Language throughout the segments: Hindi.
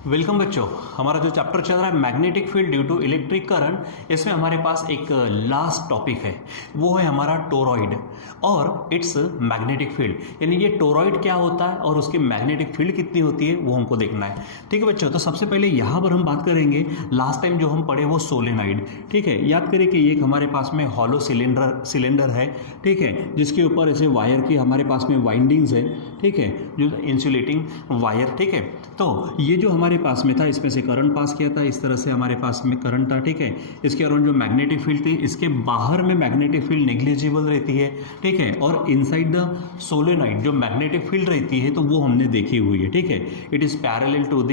वेलकम बच्चों। हमारा जो चैप्टर चल रहा है magnetic field due to electric current, इसमें हमारे पास एक लास्ट टॉपिक है, वो है हमारा टोरॉइड और इट्स मैग्नेटिक फील्ड। यानी ये टोरॉइड क्या होता है और उसकी मैग्नेटिक फील्ड कितनी होती है वो हमको देखना है। ठीक है बच्चों, तो सबसे पहले यहाँ पर हम बात करेंगे, लास्ट टाइम जो हम पढ़े वो सोलेनॉइड। ठीक है, याद करें कि एक हमारे पास में हॉलो सिलेंडर है, ठीक है, जिसके ऊपर ऐसे वायर की हमारे पास में वाइंडिंग्स है, ठीक है, जो इंसुलेटिंग वायर। ठीक है, तो ये जो हमारे पास में था, इसमें से करंट पास किया था, इस तरह से हमारे पास में करंट था। ठीक है, इसके अराउंड जो मैग्नेटिक फील्ड थी, इसके बाहर में मैग्नेटिक फील्ड नेग्लिजिबल रहती है। ठीक है, और इनसाइड द सोलेनॉइड जो मैग्नेटिक फील्ड रहती है तो वो हमने देखी हुई है। ठीक है, it is parallel to the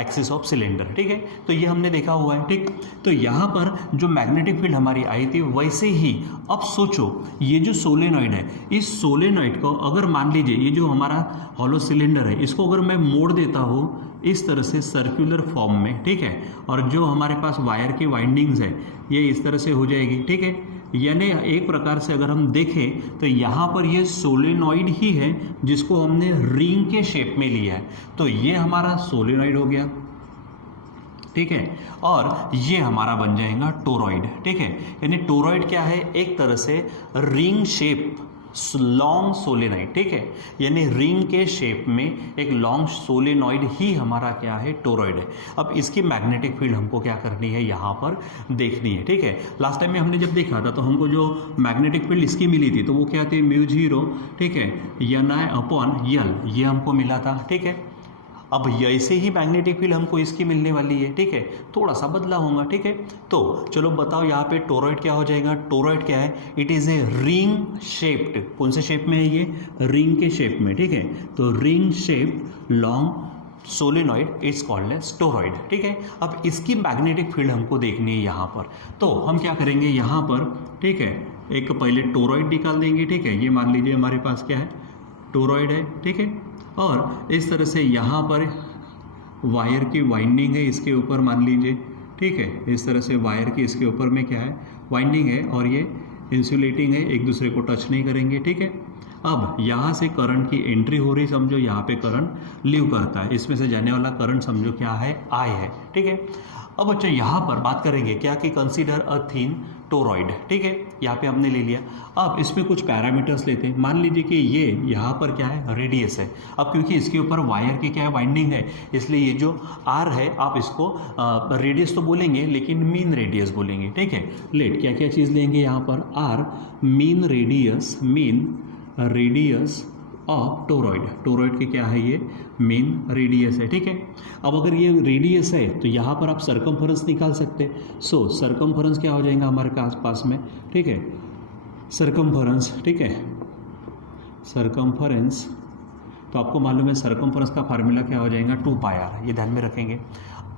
axis of cylinder. ठीक है, तो ये हमने देखा हुआ है। ठीक, तो यहाँ पर जो मैग्नेटिक फील्ड हमारी आई थी, वैसे ही अब सोचो ये जो सोलेनॉइड है, इस सोलेनॉइड को अगर मान लीजिए ये जो हमारा हॉलो सिलेंडर है, इसको अगर मैं मोड़ देता हूँ इस तरह से सर्कुलर फॉर्म में, ठीक है, और जो हमारे पास वायर की वाइंडिंग्स है ये इस तरह से हो जाएगी। ठीक है, यानी एक प्रकार से अगर हम देखें तो यहाँ पर ये सोलेनॉइड ही है जिसको हमने रिंग के शेप में लिया है, तो ये हमारा सोलेनॉइड हो गया। ठीक है, और ये हमारा बन जाएगा टोरॉइड। ठीक है, यानी टोरॉइड क्या है, एक तरह से रिंग शेप लॉन्ग सोलेनॉइड। ठीक है, यानी रिंग के शेप में एक लॉन्ग सोलेनॉइड ही हमारा क्या है, टोरॉइड है। अब इसकी मैग्नेटिक फील्ड हमको क्या करनी है, यहाँ पर देखनी है। ठीक है, लास्ट टाइम में हमने जब देखा था तो हमको जो मैग्नेटिक फील्ड इसकी मिली थी तो वो क्या थी, म्यू 0, ठीक है, Ni/L, ये हमको मिला था। ठीक है, अब ऐसे ही मैग्नेटिक फील्ड हमको इसकी मिलने वाली है। ठीक है, थोड़ा सा बदला होगा। ठीक है, तो चलो बताओ यहाँ पे टोरॉइड क्या हो जाएगा। टोरॉइड क्या है, it is a ring shaped. कौन से शेप में है ये, रिंग के शेप में। ठीक है, तो ring shaped long solenoid is called as toroid. ठीक है, अब इसकी मैग्नेटिक फील्ड हमको देखनी है यहाँ पर, तो हम क्या करेंगे यहाँ पर, ठीक है, एक पहले टोरॉइड निकाल देंगे। ठीक है, ये मान लीजिए हमारे पास क्या है, टोरॉइड है। ठीक है, और इस तरह से यहाँ पर वायर की वाइंडिंग है, इसके ऊपर मान लीजिए। ठीक है, इस तरह से वायर की इसके ऊपर में क्या है, वाइंडिंग है, और ये इंसुलेटिंग है, एक दूसरे को टच नहीं करेंगे। ठीक है, अब यहाँ से करंट की एंट्री हो रही, समझो यहाँ पे करंट लीव करता है, इसमें से जाने वाला करंट समझो क्या है, आई है। ठीक है, अब बच्चों यहाँ पर बात करेंगे क्या कि कंसीडर अ थिन टोरॉइड। ठीक है, यहाँ पे हमने ले लिया। अब इसमें कुछ पैरामीटर्स लेते हैं। मान लीजिए कि ये यहाँ पर क्या है, रेडियस है। अब क्योंकि इसके ऊपर वायर की क्या है, वाइंडिंग है, इसलिए ये जो आर है आप इसको रेडियस तो बोलेंगे लेकिन मीन रेडियस बोलेंगे। ठीक है, लेट क्या क्या चीज़ लेंगे यहाँ पर, R mean radius of toroid. Toroid के क्या है, ये मेन रेडियस है। ठीक है, अब अगर ये रेडियस है तो यहाँ पर आप सरकमफरेंस निकाल सकते हैं। सो सरकमफरेंस क्या हो जाएगा हमारे पास में, ठीक है, सरकमफरेंस। ठीक है, सरकमफरेंस, तो आपको मालूम है सरकमफरेंस का फार्मूला क्या हो जाएगा, 2πr, ये ध्यान में रखेंगे।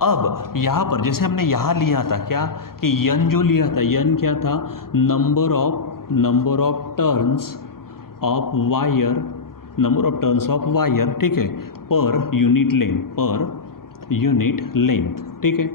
अब यहाँ पर जैसे हमने यहाँ लिया था क्या कि यन जो लिया था, यन क्या था, number of turns of wire, number of turns of wire. ठीक है, पर यूनिट लेंथ। ठीक है,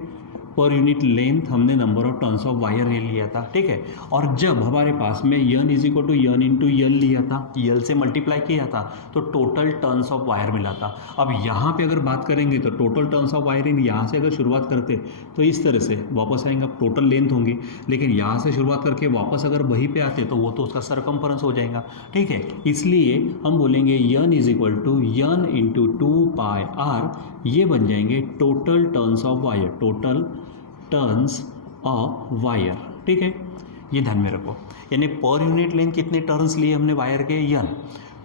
पर यूनिट लेंथ हमने number of turns of wire ले लिया था। ठीक है, और जब हमारे पास में N is equal to N into L लिया था, यल से मल्टीप्लाई किया था, तो टोटल टर्न्स ऑफ वायर मिला था। अब यहाँ पे अगर बात करेंगे तो टोटल टर्न्स ऑफ वायरिंग यहाँ से अगर शुरुआत करते तो इस तरह से वापस आएंगे, टोटल लेंथ होंगी, लेकिन यहाँ से शुरुआत करके वापस अगर वहीं पे आते तो वो तो उसका सरकमफरेंस हो जाएगा। ठीक है, इसलिए हम बोलेंगे N is equal to N into 2πr, ये बन जाएंगे total turns of wire, total turns of wire. ठीक है, ये ध्यान में रखो, यानी पर यूनिट लेंथ कितने टर्न्स लिए हमने वायर के, यन,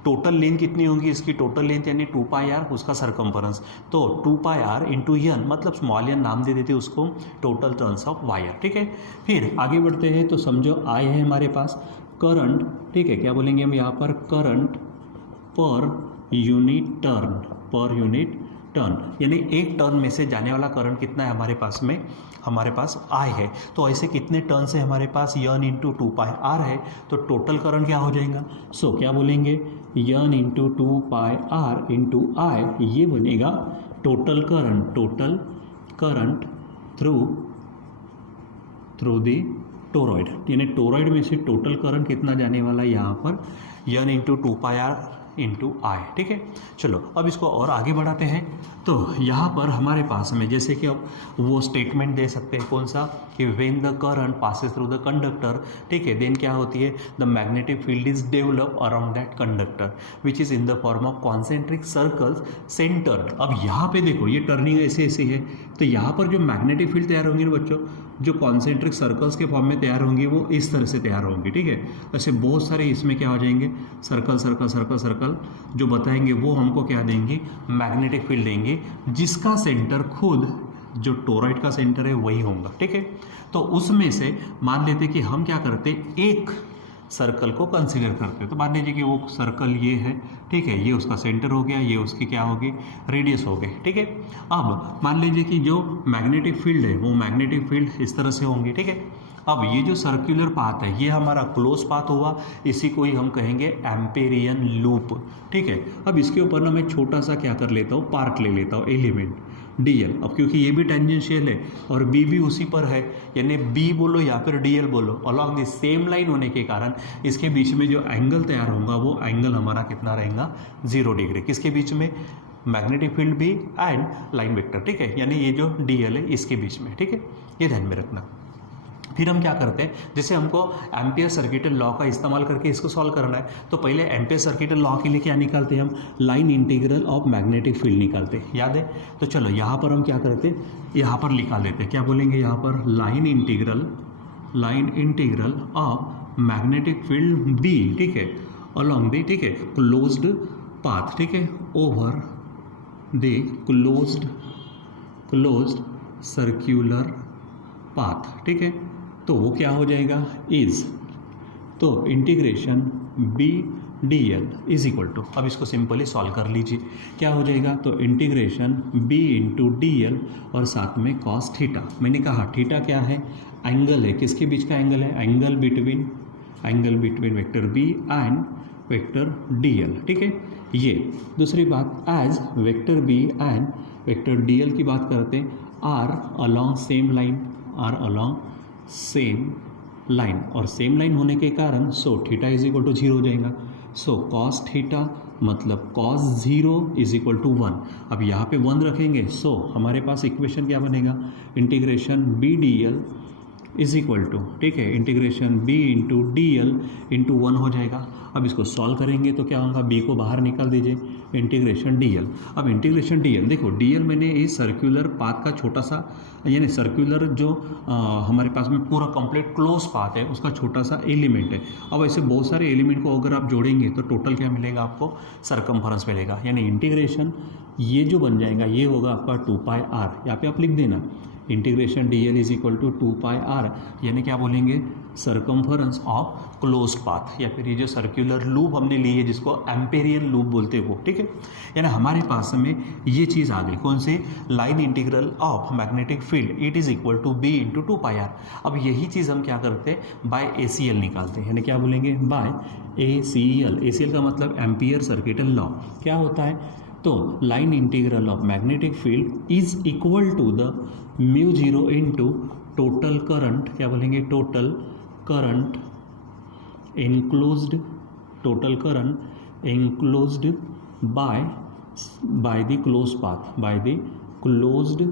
टोटल लेंथ कितनी होगी इसकी, टोटल लेंथ यानी 2πr, उसका सरकमफरेंस, तो 2πr इंटू यन, मतलब स्मॉल यन नाम दे देते उसको, टोटल टर्न्स ऑफ वायर। ठीक है, फिर आगे बढ़ते हैं, तो समझो आई है हमारे पास करंट। ठीक है, क्या बोलेंगे हम यहाँ पर, करंट पर यूनिट टर्न, यानी एक टर्न में से जाने वाला करंट कितना है हमारे पास आई है, तो ऐसे कितने टर्न है हमारे पास, यन इंटू 2πr है, तो टोटल करंट क्या हो जाएगा, सो क्या बोलेंगे, यन इंटू 2πr इंटू आई, ये बनेगा total current through the toroid, यानी टोरॉइड में से टोटल करंट कितना जाने वाला है यहाँ पर, यन इंटू 2πr इंटू आई, ठीक है। चलो अब इसको और आगे बढ़ाते हैं। तो यहाँ पर हमारे पास में जैसे कि अब वो स्टेटमेंट दे सकते हैं, कौन सा, कि when the current passes through the conductor, ठीक है, देन क्या होती है, the magnetic field is develop around that conductor which is in the form of concentric circles centred. अब यहाँ पे देखो ये टर्निंग ऐसे ऐसे है, तो यहाँ पर जो मैग्नेटिक फील्ड तैयार होंगी ना बच्चों, जो कॉन्सेंट्रिक सर्कल्स के फॉर्म में तैयार होंगी वो इस तरह से तैयार होंगी, ठीक है। ऐसे बहुत सारे इसमें क्या हो जाएंगे, सर्कल सर्कल सर्कल सर्कल जो बताएंगे वो हमको क्या देंगे, मैग्नेटिक फील्ड देंगे, जिसका सेंटर खुद जो टोरॉइड का सेंटर है वही होगा, ठीक है। तो उसमें से मान लेते कि हम क्या करते, एक सर्कल को कंसीडर करते हैं। तो मान लीजिए कि वो सर्कल ये है, ठीक है, ये उसका सेंटर हो गया, ये उसकी क्या होगी, रेडियस हो गई, ठीक है। अब मान लीजिए कि जो मैग्नेटिक फील्ड है वो मैग्नेटिक फील्ड इस तरह से होंगी, ठीक है। अब ये जो सर्कुलर पाथ है ये हमारा क्लोज पाथ हुआ, इसी को ही हम कहेंगे एम्पेरियन लूप, ठीक है। अब इसके ऊपर ना मैं छोटा सा क्या कर लेता हूँ, पार्ट ले लेता हूँ, एलिमेंट dl। अब क्योंकि ये भी टेंजेंशियल है और b भी उसी पर है, यानी b बोलो या फिर dl बोलो, अलॉन्ग द सेम लाइन होने के कारण इसके बीच में जो एंगल तैयार होगा वो एंगल हमारा कितना रहेगा, 0 डिग्री। किसके बीच में, मैग्नेटिक फील्ड भी एंड लाइन वेक्टर, ठीक है, यानी ये जो dl है इसके बीच में, ठीक है, ये ध्यान में रखना। फिर हम क्या करते हैं, जैसे हमको एम्पियर सर्किटल लॉ का इस्तेमाल करके इसको सॉल्व करना है, तो पहले एम्पियर सर्किटल लॉ के लिए क्या निकालते हैं हम, line integral of magnetic field निकालते हैं, याद है। तो चलो यहाँ पर हम क्या करते हैं, यहाँ पर निकाल देते हैं, क्या बोलेंगे यहाँ पर, line integral of magnetic field B, ठीक है, अलॉन्ग द, ठीक है, क्लोज्ड पाथ, ठीक है, over the closed circular path, ठीक है। तो वो क्या हो जाएगा, इज, तो integration B D L is equal to, अब इसको सिंपली सॉल्व कर लीजिए, क्या हो जाएगा, तो integration B into D L और साथ में कॉस थीटा। मैंने कहा थीटा क्या है, एंगल है, किसके बीच का एंगल है, angle between vector B and vector D L, ठीक है। ये दूसरी बात, as vector B and vector D L की बात करते हैं, आर अलोंग सेम लाइन, और सेम लाइन होने के कारण so theta is equal to 0 हो जाएगा। सो कॉस थीटा मतलब कॉस 0 इज इक्वल टू 1। अब यहाँ पे 1 रखेंगे, सो हमारे पास इक्वेशन क्या बनेगा, integration B D L is equal to, ठीक है, integration B into D L into 1 हो जाएगा। अब इसको सॉल्व करेंगे तो क्या होगा, बी को बाहर निकाल दीजिए, इंटीग्रेशन डी एल। अब इंटीग्रेशन डी एल, देखो डी एल मैंने इस सर्कुलर पाथ का छोटा सा, यानी सर्कुलर जो हमारे पास में पूरा कंप्लीट क्लोज पाथ है उसका छोटा सा एलिमेंट है। अब ऐसे बहुत सारे एलिमेंट को अगर आप जोड़ेंगे तो टोटल क्या मिलेगा आपको, सरकमफरेंस मिलेगा, यानी इंटीग्रेशन ये जो बन जाएगा ये होगा आपका 2 पाई आर, यहाँ पे आप लिख देना integration D L is equal to 2 pi R, यानी क्या बोलेंगे, सरकमफरेंस ऑफ क्लोज्ड पाथ, या फिर ये जो सर्कुलर लूप हमने ली है जिसको एम्पेरियन लूप बोलते हैं वो, ठीक है। यानी हमारे पास में ये चीज़ आ गई, कौन सी, line integral of magnetic field it is equal to B into 2 pi R. अब यही चीज़ हम क्या करते हैं, बाय ACL निकालते हैं, यानी क्या बोलेंगे, बाय ACL का मतलब एम्पियर सर्किटल लॉ क्या होता है, तो line integral of magnetic field is equal to the mu 0 into total current, क्या बोलेंगे, total current enclosed by the closed path, by the closed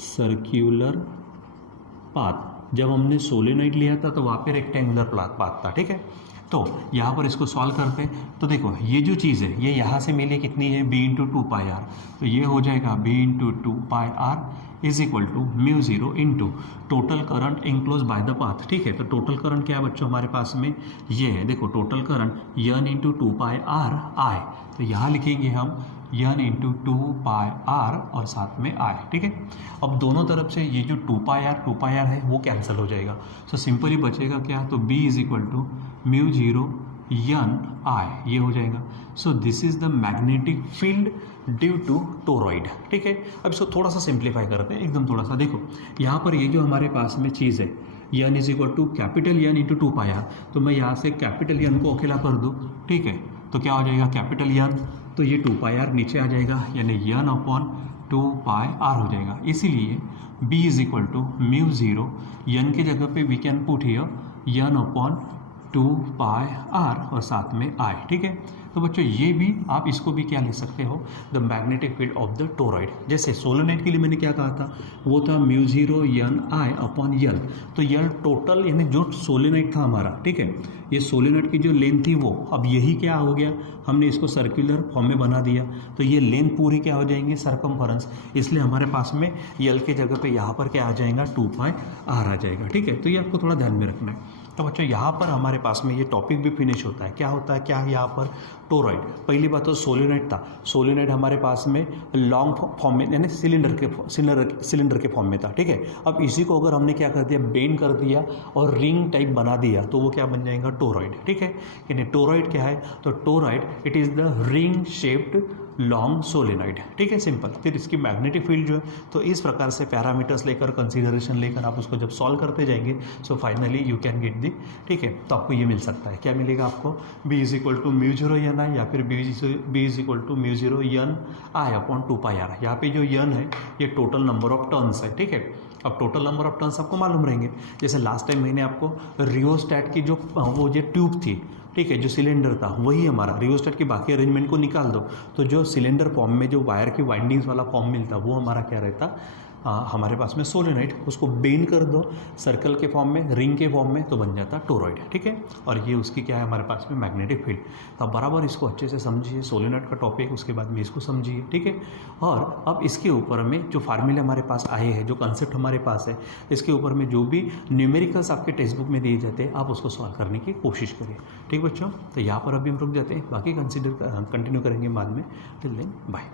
circular path। जब हमने सोलेनॉइड लिया था तो वहाँ पे रेक्टेंगुलर पाथ था, ठीक है। तो यहाँ पर इसको सॉल्व करते हैं, तो देखो ये जो चीज़ है ये यहाँ से मिली कितनी है, b इंटू 2 पाई आर, तो ये हो जाएगा b into 2 pi R is equal to mu 0 into total current enclose by the path, ठीक है। तो टोटल करंट क्या है बच्चों हमारे पास में, ये है, देखो total current N into 2 pi are आई, तो यहाँ लिखेंगे हम यन इंटू 2 पाई आर और साथ में आई, ठीक है। अब दोनों तरफ से ये जो 2 पाई आर है वो कैंसिल हो जाएगा, सो सिंपली बचेगा क्या, तो b is equal to mu 0 n I, ये हो जाएगा। So this is the magnetic field due to toroid, ठीक है। अब इसको थोड़ा सा सिंप्लीफाई करते हैं, एकदम थोड़ा सा, देखो यहाँ पर ये जो हमारे पास में चीज़ है N is equal to capital N into 2 pi R, तो मैं यहाँ से कैपिटल यन को अकेला कर दूँ, ठीक है, तो क्या हो जाएगा, कैपिटल यन, तो ये 2 पाई आर नीचे आ जाएगा, यानी यन अपॉन 2 पाई आर हो जाएगा। इसीलिए b is equal to mu 0 n की जगह पे we can put here n upon 2 pi R और साथ में आई, ठीक है। तो बच्चों ये भी आप इसको भी क्या ले सकते हो, the magnetic field of the toroid. जैसे सोलेनोइड के लिए मैंने क्या कहा था, वो था म्यू 0 एन आई अपॉन यल। तो यल टोटल यानी जो सोलेनोइड था हमारा, ठीक है, ये सोलेनोइड की जो लेंथ थी वो, अब यही क्या हो गया, हमने इसको सर्कुलर फॉर्म में बना दिया, तो ये लेंथ पूरी क्या हो जाएंगी, सरकमफरेंस। इसलिए हमारे पास में यल के जगह पे यहाँ पर क्या आ जाएगा, 2 पाई आर आ जाएगा, ठीक है। तो ये आपको थोड़ा ध्यान में रखना है। तो बच्चों यहाँ पर हमारे पास में ये टॉपिक भी फिनिश होता है। क्या होता है, क्या है यहाँ पर, टोरॉइड। पहली बात तो सोलेनोइड था, सोलेनोइड हमारे पास में लॉन्ग फॉर्म में यानी सिलेंडर के फॉर्म में था, ठीक है। अब इसी को अगर हमने क्या कर दिया, बेंड कर दिया और रिंग टाइप बना दिया, तो वो क्या बन जाएगा, टोरॉइड, ठीक है। यानी टोरॉइड क्या है, तो toroid it is the ring shaped long solenoid, ठीक है, सिंपल। फिर इसकी मैग्नेटिक फील्ड जो है, तो इस प्रकार से पैरामीटर्स लेकर, कंसीडरेशन लेकर आप उसको जब सॉल्व करते जाएंगे, so finally you can get the, ठीक है। तो आपको ये मिल सकता है, क्या मिलेगा आपको, B is equal to mu 0 N I या फिर B is equal to mu 0 N I upon 2 pi R. यहाँ पे जो एन है ये टोटल नंबर ऑफ टर्न्स है, ठीक है। अब टोटल नंबर ऑफ टर्न्स आपको मालूम रहेंगे, जैसे लास्ट टाइम मैंने आपको रियोस्टैट की जो वो जो ट्यूब थी, ठीक है, जो सिलेंडर था वही हमारा, रियोस्टैट की बाकी अरेंजमेंट को निकाल दो, तो जो सिलेंडर फॉर्म में जो वायर की वाइंडिंग्स वाला फॉर्म मिलता वो हमारा क्या रहता, हमारे पास में सोलेनोइड। उसको बेंड कर दो सर्कल के फॉर्म में, रिंग के फॉर्म में, तो बन जाता टोरॉइड, ठीक है। और ये उसकी क्या है हमारे पास में, मैग्नेटिक फील्ड। तो आप बराबर इसको अच्छे से समझिए, सोलेनोइड का टॉपिक, उसके बाद में इसको समझिए, ठीक है। और अब इसके ऊपर में जो फार्मूले हमारे पास आए हैं, जो कंसेप्ट हमारे पास है, इसके ऊपर में जो भी न्यूमेरिकल्स आपके टेक्स्ट बुक में दिए जाते हैं, आप उसको सॉल्व करने की कोशिश करिए, ठीक बच्चों। तो यहाँ पर अभी हम रुक जाते हैं, बाकी कंटिन्यू करेंगे बाद में। Till then bye.